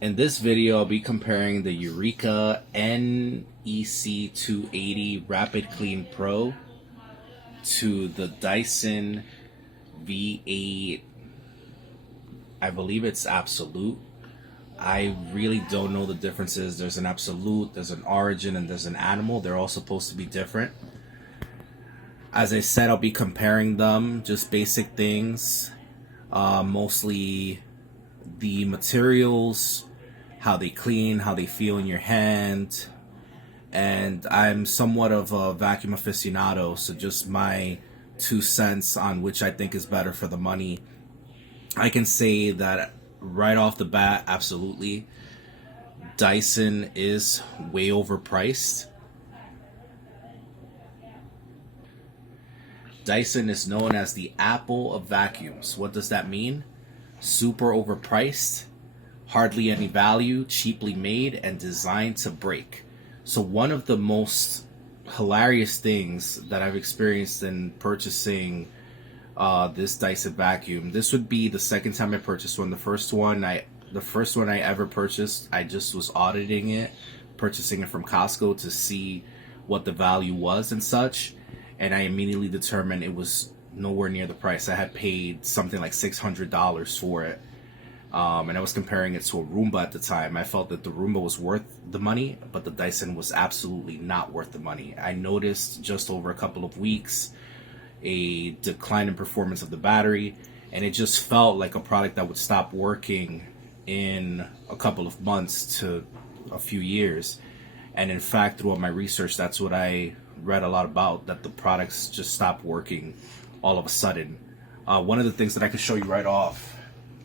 In this video, I'll be comparing the Eureka NEC 280 Rapid Clean Pro to the Dyson V8. I believe it's Absolute. I really don't know the differences. There's an Absolute, there's an Origin, and there's an Animal. They're all supposed to be different. As I said, I'll be comparing them, just basic things, mostly the materials, how they clean, how they feel in your hand, and I'm somewhat of a vacuum aficionado, so just my 2 cents on which I think is better for the money. I can say that right off the bat, absolutely, Dyson is way overpriced. Dyson is known as the Apple of vacuums. What does that mean? Super overpriced, hardly any value, cheaply made, and designed to break. So one of the most hilarious things that I've experienced in purchasing this Dyson vacuum, this would be the second time I purchased one. The first one I ever purchased, I just was auditing it, purchasing it from Costco to see what the value was and such, and I immediately determined it was nowhere near the price. I had paid something like $600 for it, and I was comparing it to a Roomba at the time. I felt that the Roomba was worth the money, but the Dyson was absolutely not worth the money. I noticed just over a couple of weeks a decline in performance of the battery, and it just felt like a product that would stop working in a couple of months to a few years. And in fact, throughout my research, that's what I read a lot about, that the products just stopped working all of a sudden. One of the things that I could show you right off,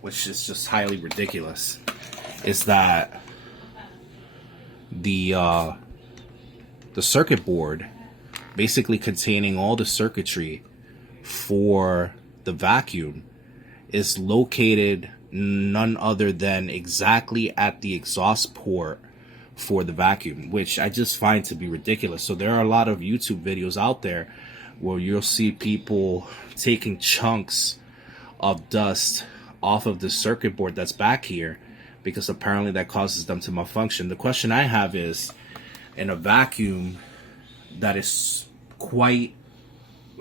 which is just highly ridiculous, is that the circuit board, basically containing all the circuitry for the vacuum, is located none other than exactly at the exhaust port for the vacuum, which I just find to be ridiculous. So there are a lot of YouTube videos out there where you'll see people taking chunks of dust off of the circuit board that's back here, because apparently that causes them to malfunction. The question I have is, in a vacuum that is quite,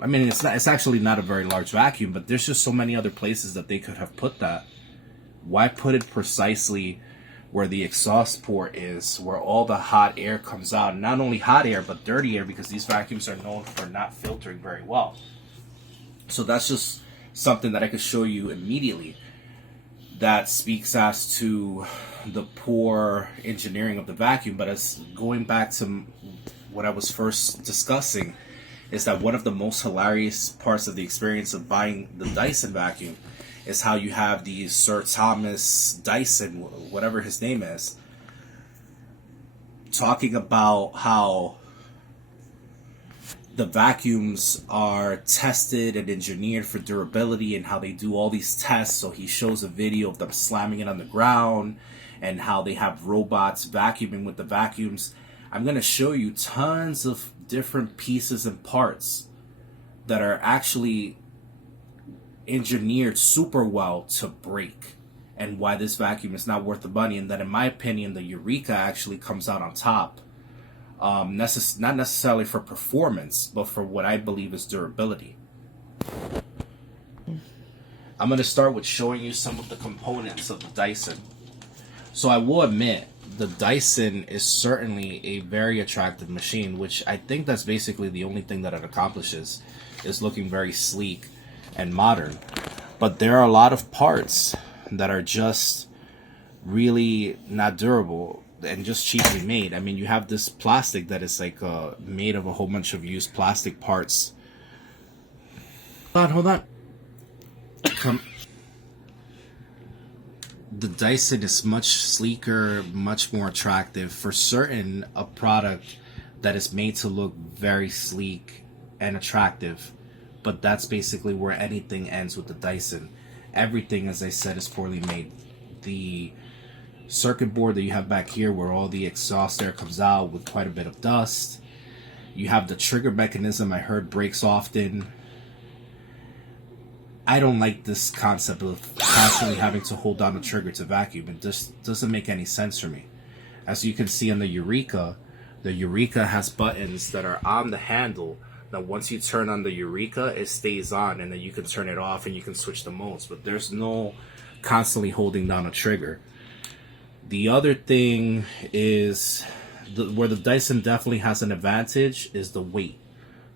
I mean, it's actually not a very large vacuum, but there's just so many other places that they could have put that. Why put it precisely where the exhaust port is, where all the hot air comes out? Not only hot air, but dirty air, because these vacuums are known for not filtering very well. So that's just something that I could show you immediately that speaks as to the poor engineering of the vacuum. But as going back to what I was first discussing, is that one of the most hilarious parts of the experience of buying the Dyson vacuum is how you have the Sir Thomas Dyson, whatever his name is, talking about how the vacuums are tested and engineered for durability, and how they do all these tests. So he shows a video of them slamming it on the ground, and how they have robots vacuuming with the vacuums. I'm going to show you tons of different pieces and parts that are actually engineered super well to break, and why this vacuum is not worth the money. And that, in my opinion, the Eureka actually comes out on top. Not necessarily for performance, but for what I believe is durability. I'm going to start with showing you some of the components of the Dyson. So I will admit, the Dyson is certainly a very attractive machine, which I think that's basically the only thing that it accomplishes, is looking very sleek and modern. But there are a lot of parts that are just really not durable and just cheaply made. I mean, you have this plastic that is like made of a whole bunch of used plastic parts. Hold on. The Dyson is much sleeker, much more attractive. For certain, a product that is made to look very sleek and attractive, but that's basically where anything ends with the Dyson. Everything, as I said, is poorly made. The circuit board that you have back here, where all the exhaust air comes out with quite a bit of dust. You have the trigger mechanism, I heard, breaks often. I don't like this concept of constantly having to hold down the trigger to vacuum. It just doesn't make any sense for me. As you can see on the Eureka has buttons that are on the handle. Now, once you turn on the Eureka, it stays on, and then you can turn it off and you can switch the modes. But there's no constantly holding down a trigger. The other thing is where the Dyson definitely has an advantage is the weight.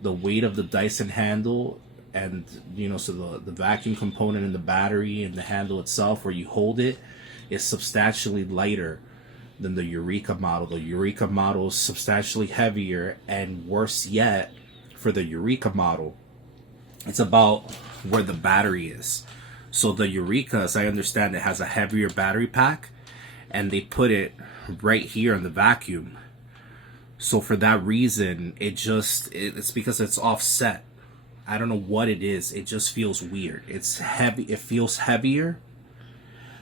The weight of the Dyson handle, and so the vacuum component in the battery and the handle itself where you hold it is substantially lighter than the Eureka model. The Eureka model is substantially heavier, and worse yet, for the Eureka model, it's about where the battery is. So the Eureka, as I understand it, has a heavier battery pack, and they put it right here in the vacuum. So for that reason, it's because it's offset. I don't know what it is. It just feels weird. It's heavy. It feels heavier,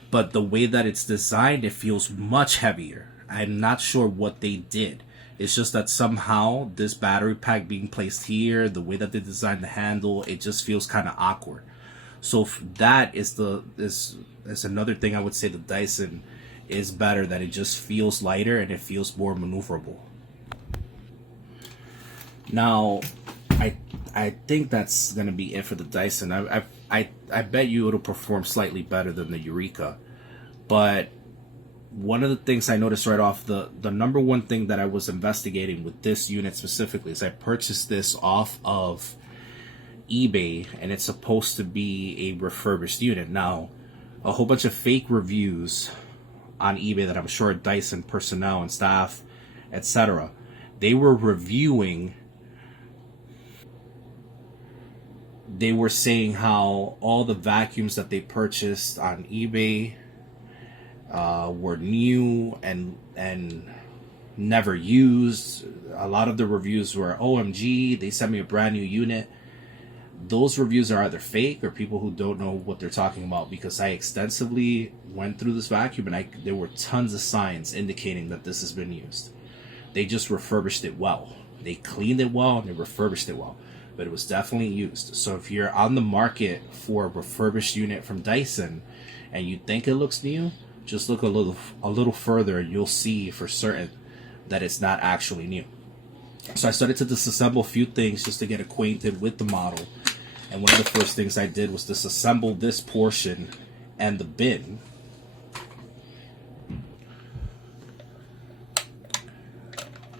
but the way that it's designed, it feels much heavier. I'm not sure what they did. It's just that somehow this battery pack being placed here, the way that they designed the handle, it just feels kind of awkward. So that is another thing I would say the Dyson is better, that it just feels lighter and it feels more maneuverable. Now, I think that's gonna be it for the Dyson. I bet you it'll perform slightly better than the Eureka, but one of the things I noticed right off, the number one thing that I was investigating with this unit specifically is I purchased this off of eBay, and it's supposed to be a refurbished unit. Now, a whole bunch of fake reviews on eBay that I'm sure Dyson personnel and staff, etc., they were reviewing. They were saying how all the vacuums that they purchased on eBay were new and never used. A lot of the reviews were, OMG, they sent me a brand new unit. Those reviews are either fake or people who don't know what they're talking about, because I extensively went through this vacuum and there were tons of signs indicating that this has been used. They just refurbished it well. They cleaned it well and they refurbished it well. But it was definitely used. So if you're on the market for a refurbished unit from Dyson and you think it looks new, just look a little further and you'll see for certain that it's not actually new. So I started to disassemble a few things just to get acquainted with the model. And one of the first things I did was disassemble this portion and the bin.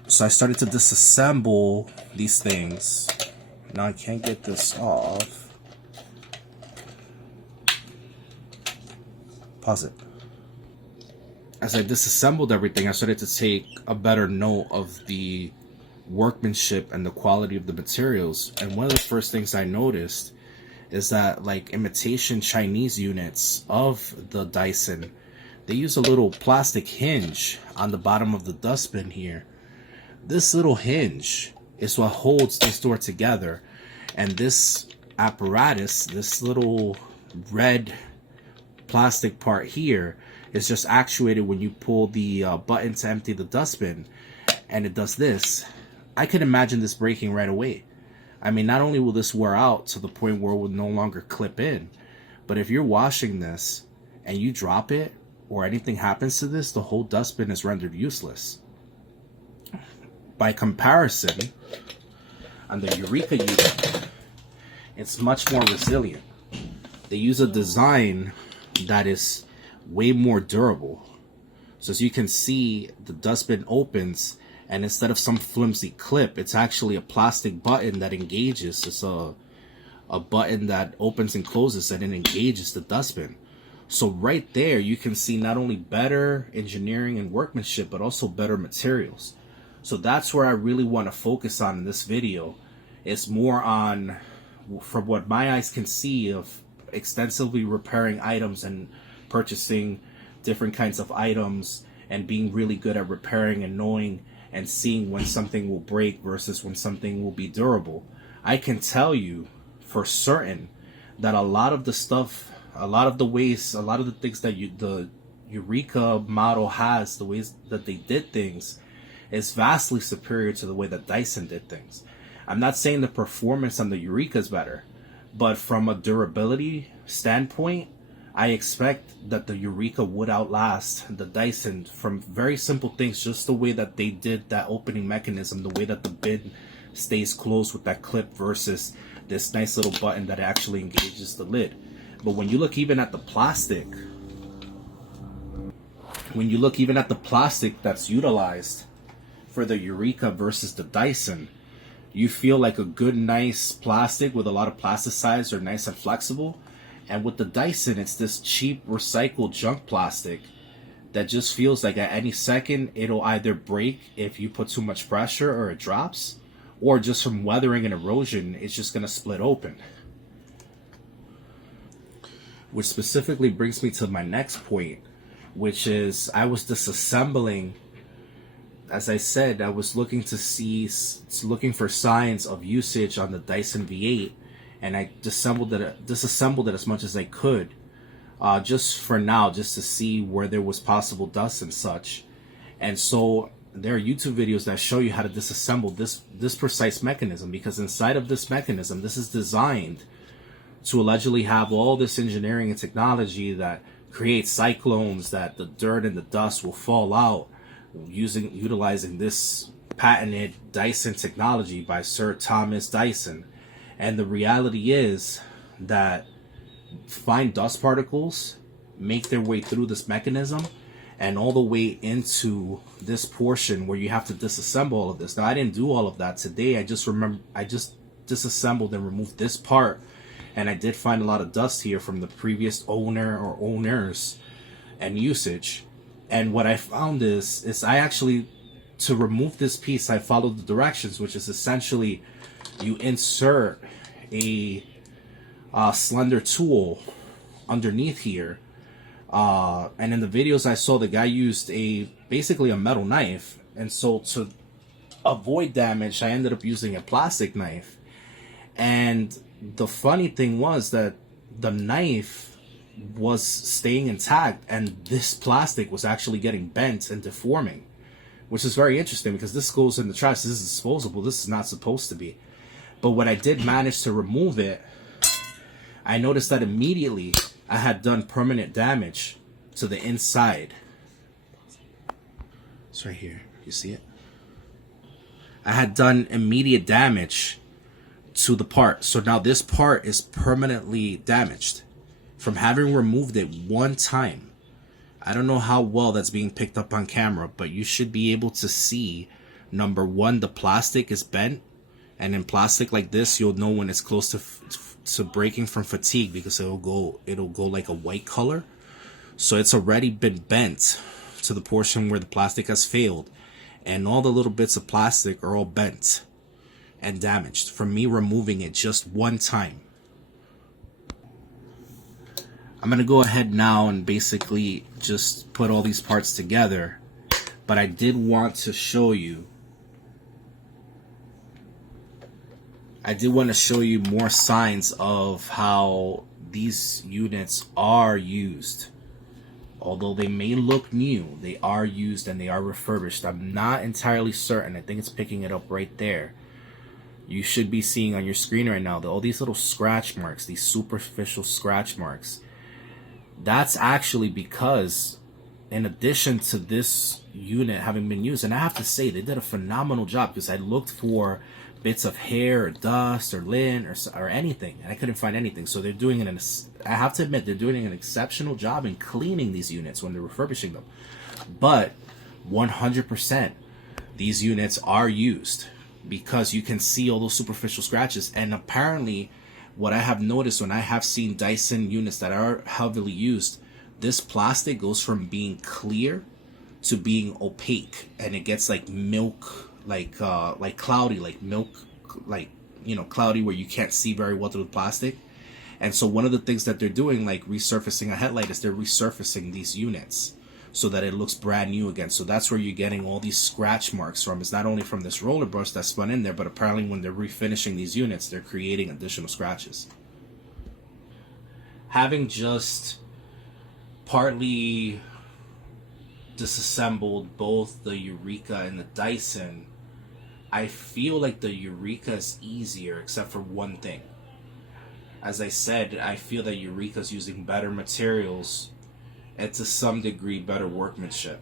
So I started to disassemble these things. Now I can't get this off. Pause it. As I disassembled everything, I started to take a better note of the workmanship and the quality of the materials. And one of the first things I noticed is that, like, imitation Chinese units of the Dyson, they use a little plastic hinge on the bottom of the dustbin here. This little hinge is what holds this door together, and this apparatus, this little red plastic part here, is just actuated when you pull the button to empty the dustbin, and it does this. I could imagine this breaking right away. I mean, not only will this wear out to the point where it will no longer clip in, but if you're washing this and you drop it or anything happens to this, the whole dustbin is rendered useless. By comparison, on the Eureka unit, it's much more resilient. They use a design that is way more durable. So as you can see, the dustbin opens, and instead of some flimsy clip, it's actually a plastic button that engages. It's a button that opens and closes, and it engages the dustbin. So right there, you can see not only better engineering and workmanship, but also better materials. So that's where I really want to focus on in this video. It's more on, from what my eyes can see, of extensively repairing items and purchasing different kinds of items and being really good at repairing and knowing and seeing when something will break versus when something will be durable. I can tell you for certain that a lot of the stuff, a lot of the ways, a lot of the things that the Eureka model has, the ways that they did things, is vastly superior to the way that Dyson did things. I'm not saying the performance on the Eureka is better, But from a durability standpoint, I expect that the Eureka would outlast the Dyson from very simple things, just the way that they did that opening mechanism, the way that the bin stays closed with that clip versus this nice little button that actually engages the lid. But when you look even at the plastic, that's utilized for the Eureka versus the Dyson, you feel like a good, nice plastic with a lot of plasticize or nice and flexible. And with the Dyson, it's this cheap recycled junk plastic that just feels like at any second it'll either break if you put too much pressure or it drops, or just from weathering and erosion, it's just going to split open. Which specifically brings me to my next point, which is I was disassembling. As I said, I was looking for signs of usage on the Dyson V8, and I disassembled it as much as I could, just for now, just to see where there was possible dust and such. And so there are YouTube videos that show you how to disassemble this precise mechanism, because inside of this mechanism, this is designed to allegedly have all this engineering and technology that creates cyclones, that the dirt and the dust will fall out utilizing this patented Dyson technology by Sir Thomas Dyson. And the reality is that fine dust particles make their way through this mechanism and all the way into this portion where you have to disassemble all of this. Now, I didn't do all of that today. I just disassembled and removed this part, and I did find a lot of dust here from the previous owner or owners and usage. And what I found is I actually, to remove this piece, I followed the directions, which is essentially you insert a slender tool underneath here. And in the videos I saw, the guy used basically a metal knife. And so to avoid damage, I ended up using a plastic knife. And the funny thing was that the knife was staying intact and this plastic was actually getting bent and deforming, which is very interesting because this goes in the trash. This is disposable. This is not supposed to be. But when I did manage to remove it, I noticed that immediately I had done permanent damage to the inside. It's right here. You see it? I had done immediate damage to the part. So now this part is permanently damaged from having removed it one time. I don't know how well that's being picked up on camera, but you should be able to see, number one, the plastic is bent. And in plastic like this, you'll know when it's close to breaking from fatigue, because it'll go like a white color. So it's already been bent to the portion where the plastic has failed, and all the little bits of plastic are all bent and damaged from me removing it just one time. I'm going to go ahead now and basically just put all these parts together, but I did want to show you more signs of how these units are used. Although they may look new, they are used and they are refurbished. I'm not entirely certain. I think it's picking it up right there. You should be seeing on your screen right now that all these little scratch marks, these superficial scratch marks, that's actually because in addition to this unit having been used, and I have to say they did a phenomenal job, because I looked for bits of hair or dust or lint or anything, and I couldn't find anything. So they're doing I have to admit, they're doing an exceptional job in cleaning these units when they're refurbishing them. But 100%, these units are used, because you can see all those superficial scratches. And apparently, what I have noticed when I have seen Dyson units that are heavily used, this plastic goes from being clear to being opaque, and it gets like milk, like cloudy, like milk, like, cloudy, where you can't see very well through the plastic. And so one of the things that they're doing, like resurfacing a headlight, is they're resurfacing these units so that it looks brand new again. So that's where you're getting all these scratch marks from. It's not only from this roller brush that's spun in there, but apparently when they're refinishing these units, they're creating additional scratches. Having just partly disassembled both the Eureka and the Dyson, I feel like the Eureka is easier except for one thing. As I said, I feel that Eureka's using better materials and to some degree better workmanship.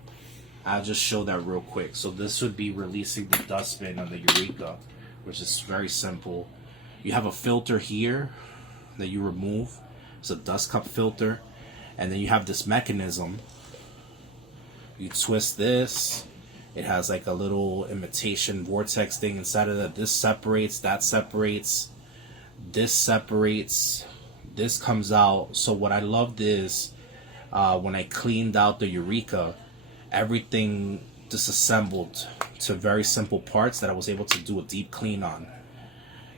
I'll just show that real quick. So this would be releasing the dustbin on the Eureka, which is very simple. You have a filter here that you remove. It's a dust cup filter. And then you have this mechanism. You twist this. It has like a little imitation vortex thing inside of that. This separates, that separates, this separates, this comes out. So what I loved is when I cleaned out the Eureka, everything disassembled to very simple parts that I was able to do a deep clean on.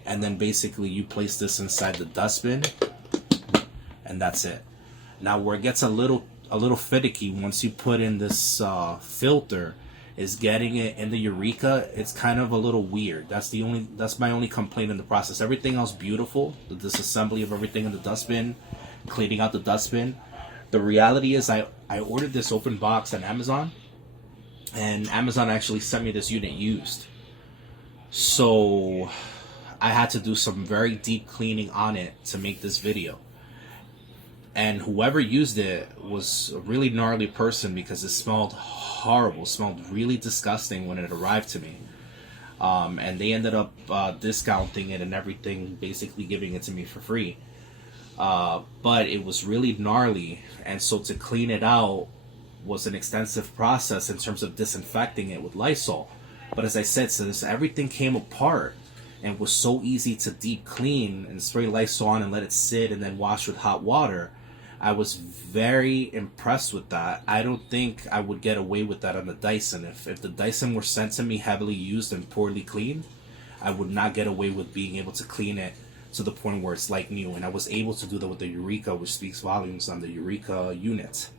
And then basically you place this inside the dustbin, and that's it. Now where it gets a little finicky once you put in this filter is getting it in the Eureka. It's kind of a little weird. That's my only complaint in the process. Everything else beautiful, the disassembly of everything in the dustbin, cleaning out the dustbin. The reality is I ordered this open box on Amazon, and Amazon actually sent me this unit used. So I had to do some very deep cleaning on it to make this video. And whoever used it was a really gnarly person because it smelled horrible, smelled really disgusting when it arrived to me. And they ended up discounting it and everything, basically giving it to me for free. But it was really gnarly, and so to clean it out was an extensive process in terms of disinfecting it with Lysol. But as I said, since everything came apart and was so easy to deep clean and spray Lysol on and let it sit and then wash with hot water, I was very impressed with that. I don't think I would get away with that on the Dyson. If the Dyson were sent to me heavily used and poorly cleaned, I would not get away with being able to clean it to the point where it's like new. And I was able to do that with the Eureka, which speaks volumes on the Eureka unit.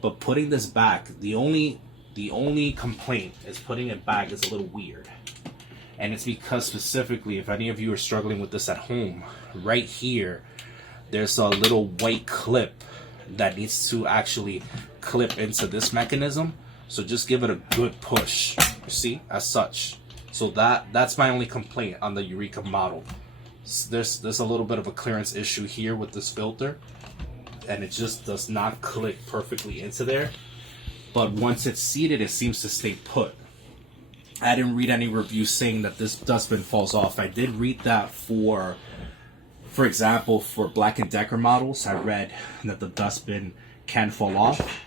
But putting this back, the only complaint is putting it back is a little weird. And it's because specifically, if any of you are struggling with this at home, right here, there's a little white clip that needs to actually clip into this mechanism. So just give it a good push, you see, as such. So that's my only complaint on the Eureka model. There's a little bit of a clearance issue here with this filter, and it just does not click perfectly into there. But once it's seated, it seems to stay put. I didn't read any reviews saying that this dustbin falls off. I did read that for example, for Black & Decker models, I read that the dustbin can fall off.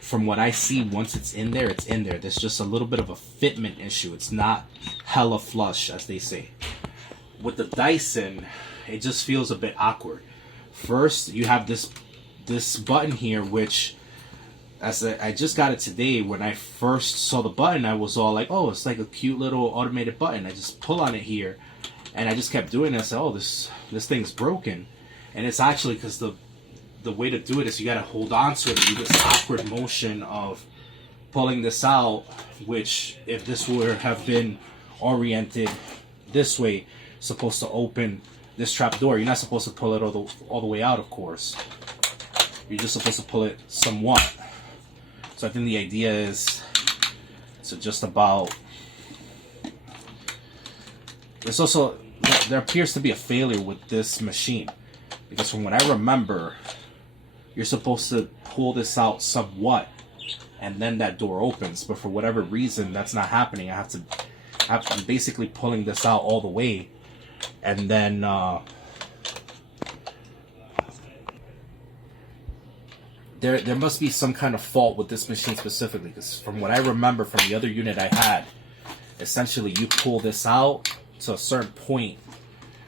From what I see, once it's in there, it's in there. There's just a little bit of a fitment issue. It's not hella flush, as they say. With the Dyson, it just feels a bit awkward. First, you have this button here, which, I just got it today. When I first saw the button, I was all like, oh, it's like a cute little automated button. I just pull on it here, and I just kept doing it. I said, oh, this thing's broken. And it's actually because the way to do it is you got to hold on to it. You get this awkward motion of pulling this out, which if this were have been oriented this way, supposed to open this trap door. You're not supposed to pull it all the way out, of course. You're just supposed to pull it somewhat. So I think the idea is to just about... There's also... There appears to be a failure with this machine, because from what I remember, you're supposed to pull this out somewhat, and then that door opens. But for whatever reason, that's not happening. I'm basically pulling this out all the way, and then there must be some kind of fault with this machine specifically, because from what I remember from the other unit I had, essentially you pull this out to a certain point,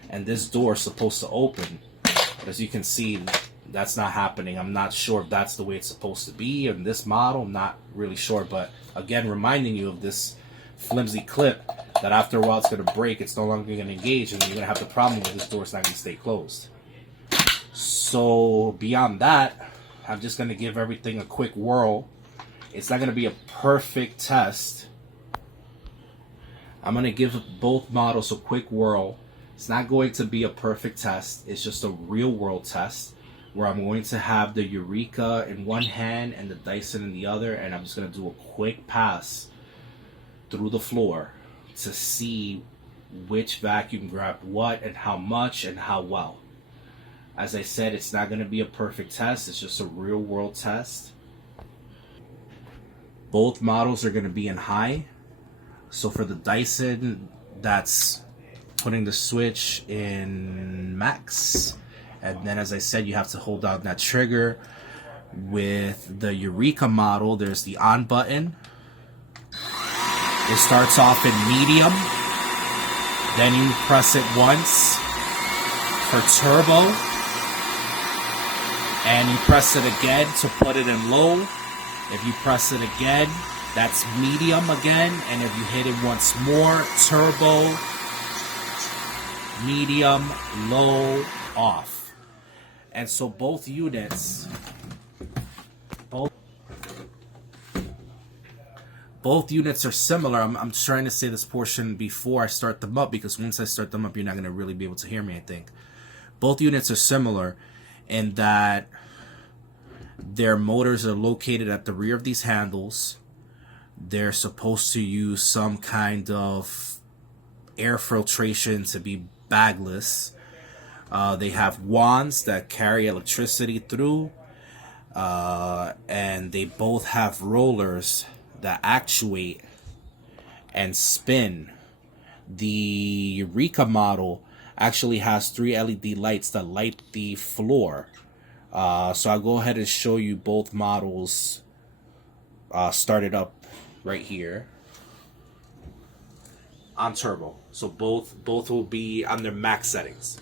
and this door is supposed to open. But as you can see, that's not happening. I'm not sure if that's the way it's supposed to be in this model. I'm not really sure. But again, reminding you of this flimsy clip that after a while it's going to break. It's no longer going to engage, and you're going to have the problem with this door's not going to stay closed. So beyond that, I'm just going to give everything a quick whirl. It's not going to be a perfect test. I'm going to give both models a quick whirl. It's not going to be a perfect test. It's just a real world test where I'm going to have the Eureka in one hand and the Dyson in the other, and I'm just going to do a quick pass through the floor to see which vacuum grabbed what and how much and how well. As I said, it's not going to be a perfect test. It's just a real world test. Both models are going to be in high. So for the Dyson, that's putting the switch in max. And then, as I said, you have to hold down that trigger. With the Eureka model, there's the on button. It starts off in medium. Then you press it once for turbo. And you press it again to put it in low. If you press it again, that's medium again. And if you hit it once more, turbo, medium, low, off. And so both units, both units are similar. I'm trying to say this portion before I start them up, because once I start them up, you're not going to really be able to hear me, I think. Both units are similar in that their motors are located at the rear of these handles. They're supposed to use some kind of air filtration to be bagless. They have wands that carry electricity through, and they both have rollers that actuate and spin. The Eureka model actually has 3 LED lights that light the floor. So I'll go ahead and show you both models started up right here on turbo. So both will be on their max settings.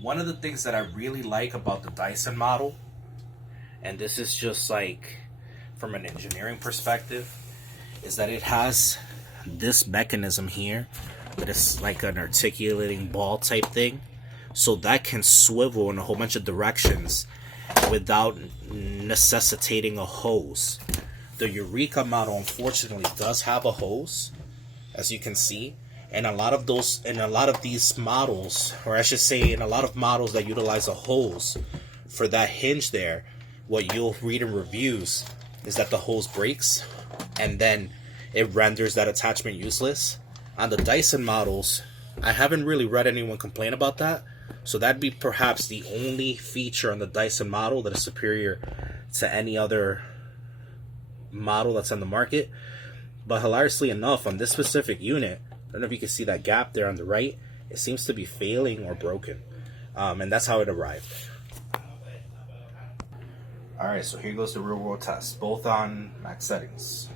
One of the things that I really like about the Dyson model, and this is just like from an engineering perspective, is that it has this mechanism here that is like an articulating ball type thing, so that can swivel in a whole bunch of directions without necessitating a hose. The Eureka model unfortunately does have a hose, as you can see. And a lot of these models, or I should say in a lot of models that utilize a hose for that hinge there, what you'll read in reviews is that the hose breaks and then it renders that attachment useless. On the Dyson models, I haven't really read anyone complain about that. So that'd be perhaps the only feature on the Dyson model that is superior to any other model that's on the market. But hilariously enough, on this specific unit, I don't know if you can see that gap there on the right. It seems to be failing or broken. And that's how it arrived. Alright, so here goes the real world test. Both on max settings.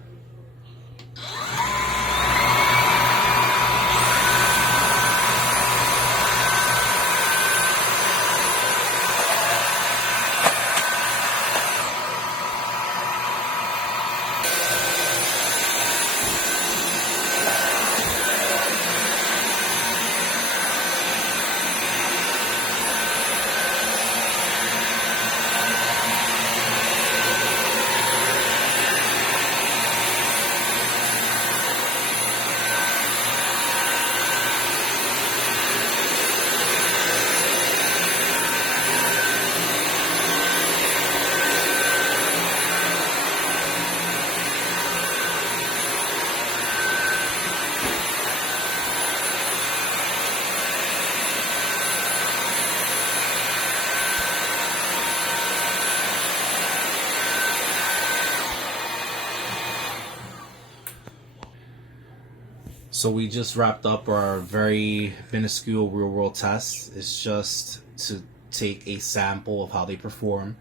So we just wrapped up our very minuscule real world test. It's just to take a sample of how they perform.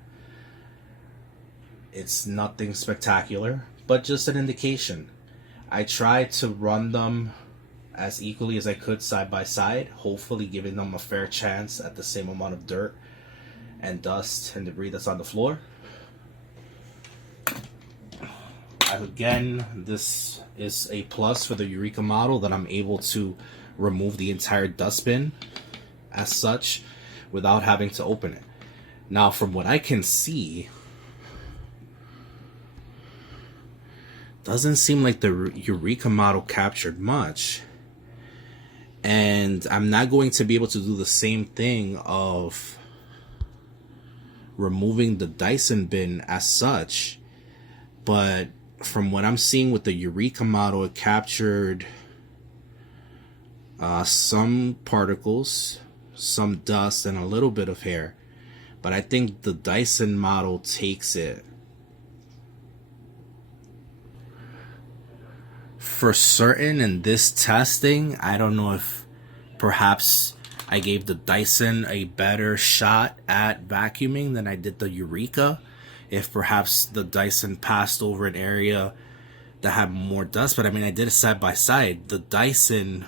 It's nothing spectacular, but just an indication. I tried to run them as equally as I could side by side, hopefully giving them a fair chance at the same amount of dirt and dust and debris that's on the floor. Again, this is a plus for the Eureka model, that I'm able to remove the entire dustbin as such without having to open it. Now, from what I can see, doesn't seem like the Eureka model captured much. And I'm not going to be able to do the same thing of removing the Dyson bin as such, but from what I'm seeing with the Eureka model, it captured some particles, some dust, and a little bit of hair. But I think the Dyson model takes it. For certain in this testing, I don't know if perhaps I gave the Dyson a better shot at vacuuming than I did the Eureka. If perhaps the Dyson passed over an area that had more dust. But I mean, I did it side by side. The Dyson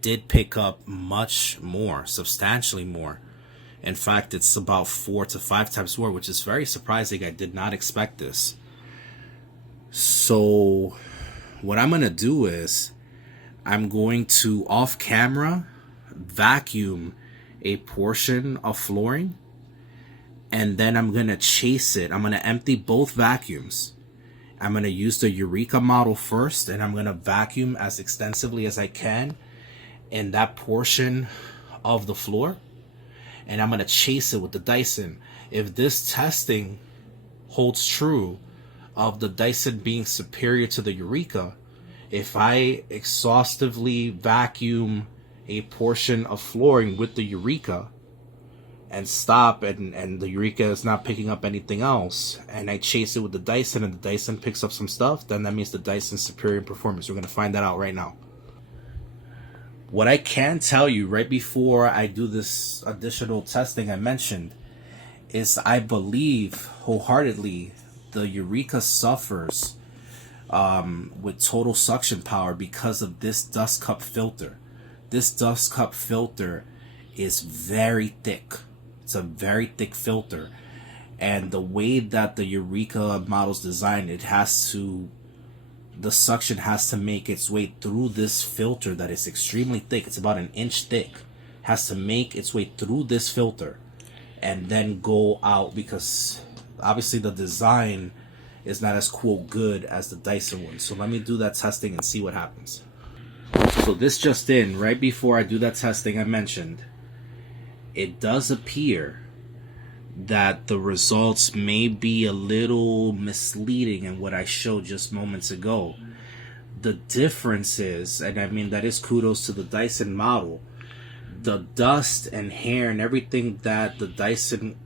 did pick up much more, substantially more. In fact, it's about 4 to 5 times more, which is very surprising. I did not expect this. So what I'm going to do is I'm going to off camera vacuum a portion of flooring, and then I'm going to chase it. I'm going to empty both vacuums. I'm going to use the Eureka model first, and I'm going to vacuum as extensively as I can in that portion of the floor, and I'm going to chase it with the Dyson. If this testing holds true of the Dyson being superior to the Eureka, if I exhaustively vacuum a portion of flooring with the Eureka and stop, and the Eureka is not picking up anything else, and I chase it with the Dyson and the Dyson picks up some stuff, then that means the Dyson's superior in performance. We're going to find that out right now. What I can tell you right before I do this additional testing I mentioned is I believe wholeheartedly the Eureka suffers with total suction power because of this dust cup filter. This dust cup filter is very thick. It's a very thick filter. And the way that the Eureka model's designed, the suction has to make its way through this filter that is extremely thick. It's about an inch thick. Has to make its way through this filter and then go out, because obviously the design is not as good as the Dyson one. So let me do that testing and see what happens. So this just in, right before I do that testing I mentioned, it does appear that the results may be a little misleading in what I showed just moments ago. The difference is, and I mean that is kudos to the Dyson model, the dust and hair and everything that the Dyson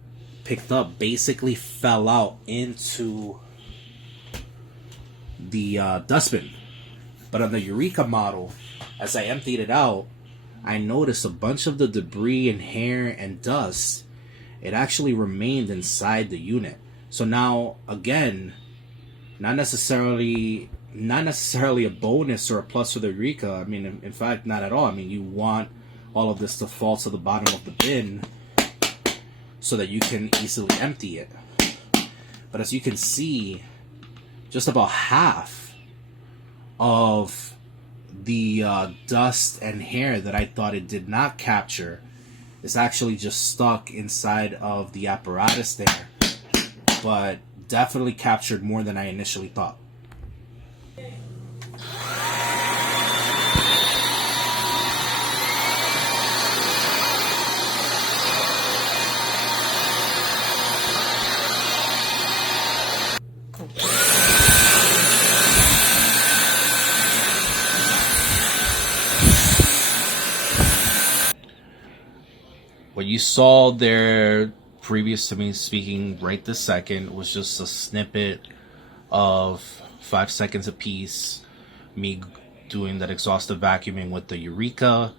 picked up basically fell out into the dustbin. But on the Eureka model, as I emptied it out, I noticed a bunch of the debris and hair and dust, it actually remained inside the unit. So now, again, not necessarily a bonus or a plus for the Eureka. I mean, in fact, not at all. I mean, you want all of this to fall to the bottom of the bin so that you can easily empty it. But as you can see, just about half of the dust and hair that I thought it did not capture is actually just stuck inside of the apparatus there, but definitely captured more than I initially thought. What you saw there previous to me speaking right this second was just a snippet of 5 seconds a piece, me doing that exhaustive vacuuming with the Eureka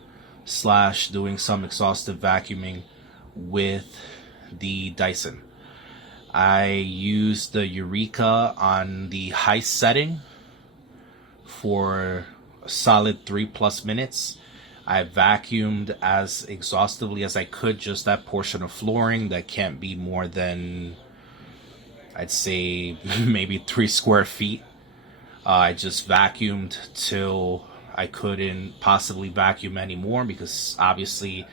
/ doing some exhaustive vacuuming with the Dyson. I used the Eureka on the high setting for a solid 3+ minutes. I vacuumed as exhaustively as I could, just that portion of flooring that can't be more than, I'd say, maybe 3 square feet. I just vacuumed till I couldn't possibly vacuum anymore, because obviously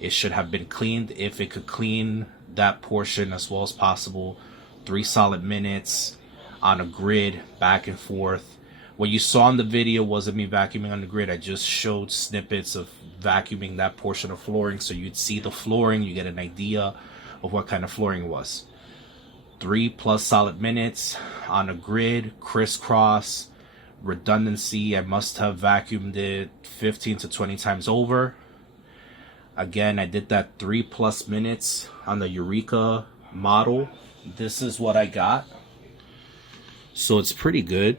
it should have been cleaned. If it could clean that portion as well as possible, 3 solid minutes on a grid, back and forth. What you saw in the video wasn't me vacuuming on the grid. I just showed snippets of vacuuming that portion of flooring, so you'd see the flooring, you get an idea of what kind of flooring it was. 3+ solid minutes on a grid, crisscross, redundancy. I must have vacuumed it 15 to 20 times over. Again, I did that 3+ minutes on the Eureka model. This is what I got. So it's pretty good.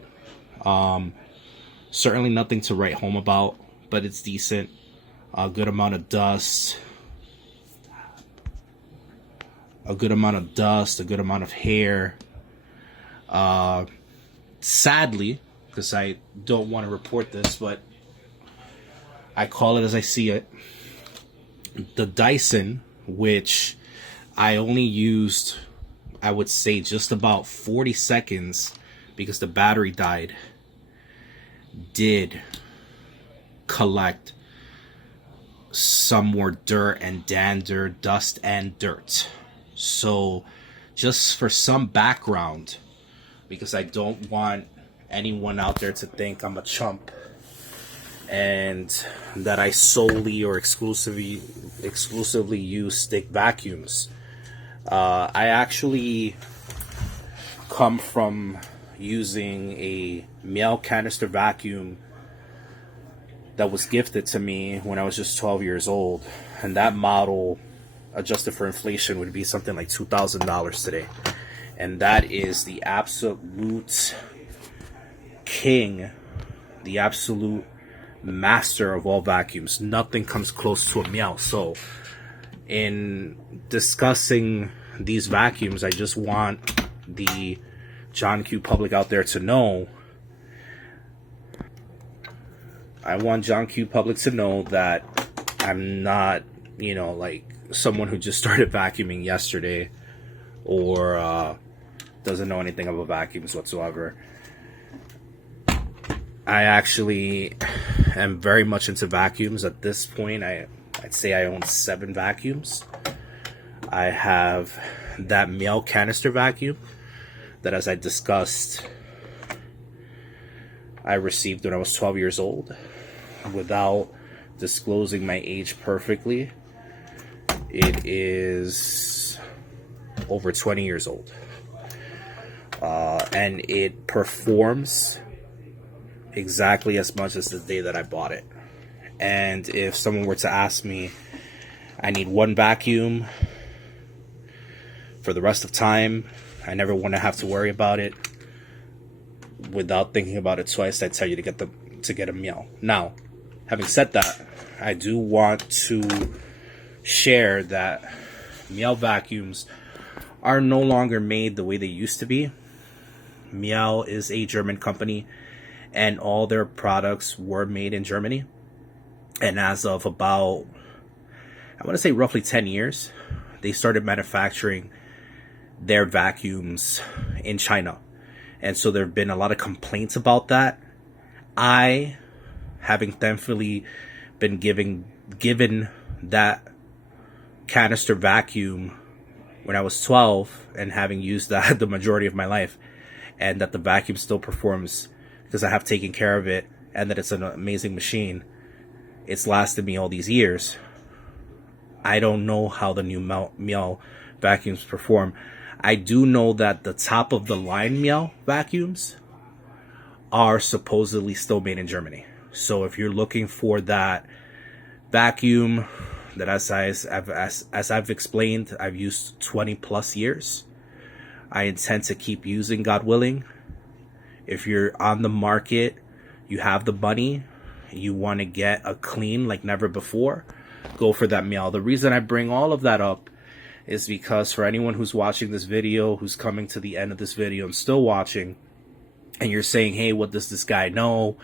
Certainly nothing to write home about, but it's decent. A good amount of dust. A good amount of hair. Sadly, because I don't want to report this, but I call it as I see it. The Dyson, which I only used, I would say, just about 40 seconds because the battery died, did collect some more dirt and dander, dust and dirt. So just for some background, because I don't want anyone out there to think I'm a chump and that I solely or exclusively use stick vacuums. I actually come from using a Miele canister vacuum that was gifted to me when I was just 12 years old, and that model, adjusted for inflation, would be something like $2,000 today. And that is the absolute king, the absolute master of all vacuums. Nothing comes close to a Miele. So in discussing these vacuums, I just want the John Q public out there to know, that I'm not, like someone who just started vacuuming yesterday or doesn't know anything about vacuums whatsoever. I actually am very much into vacuums. At this point, I'd say I own 7 vacuums. I have that Miele canister vacuum that, as I discussed, I received when I was 12 years old. Without disclosing my age perfectly, it is over 20 years old. And it performs exactly as much as the day that I bought it. And if someone were to ask me, I need one vacuum for the rest of time, I never want to have to worry about it, without thinking about it twice, I'd tell you to get a Miele. Now, having said that, I do want to share that Miele vacuums are no longer made the way they used to be. Miele is a German company, and all their products were made in Germany. And as of about, I want to say roughly 10 years, they started manufacturing their vacuums in China. And so there have been a lot of complaints about that. I, having thankfully been given that canister vacuum when I was 12 and having used that the majority of my life, and that the vacuum still performs because I have taken care of it and that it's an amazing machine, it's lasted me all these years. I don't know how the new Miele vacuums perform. I do know that the top of the line Miele vacuums are supposedly still made in Germany. So if you're looking for that vacuum that, as I've explained, I've used 20 plus years, I intend to keep using, God willing. If you're on the market, you have the money, you want to get a clean like never before, go for that Miele. The reason I bring all of that up is because for anyone who's watching this video, who's coming to the end of this video and still watching, and you're saying, hey, what does this guy know?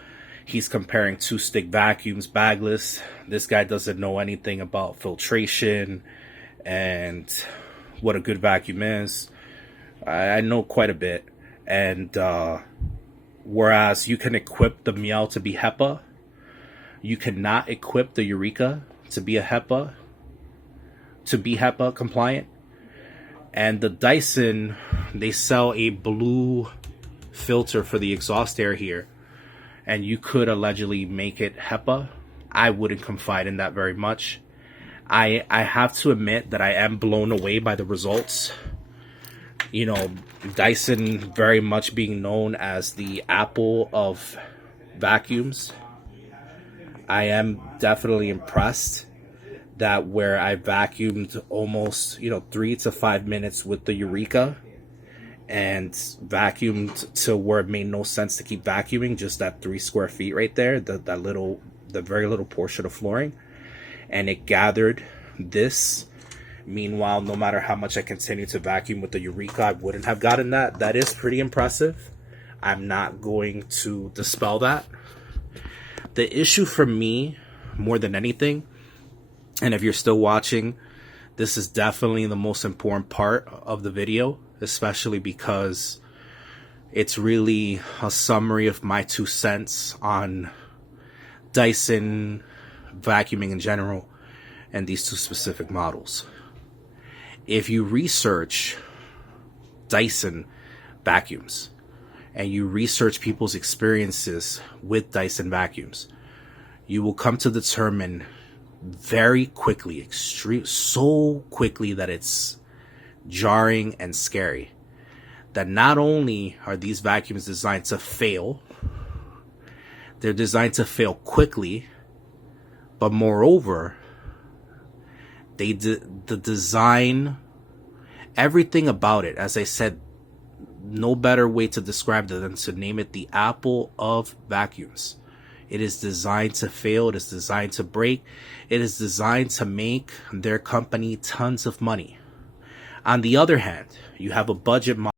He's comparing 2 stick vacuums, Bagless. This guy doesn't know anything about filtration and what a good vacuum is. I know quite a bit. And whereas you can equip the Miele to be HEPA, you cannot equip the Eureka to be HEPA compliant. And the Dyson, they sell a blue filter for the exhaust air here, and you could allegedly make it HEPA. I wouldn't confide in that very much. I have to admit that I am blown away by the results. You know, Dyson very much being known as the Apple of vacuums. I am definitely impressed that where I vacuumed almost, 3 to 5 minutes with the Eureka and vacuumed to where it made no sense to keep vacuuming, just that 3 square feet right there, the very little portion of flooring, and it gathered this. Meanwhile, no matter how much I continue to vacuum with the Eureka, I wouldn't have gotten that. That is pretty impressive. I'm not going to dispel that. The issue for me, more than anything, and if you're still watching, this is definitely the most important part of the video, especially because it's really a summary of my 2 cents on Dyson vacuuming in general and these 2 specific models. If you research Dyson vacuums and you research people's experiences with Dyson vacuums, you will come to determine very quickly, so quickly that it's jarring and scary, that not only are these vacuums designed to fail, they're designed to fail quickly, but moreover, the design, everything about it, as I said, no better way to describe it than to name it the Apple of vacuums. It is designed to fail. It is designed to break. It is designed to make their company tons of money. On the other hand, you have a budget model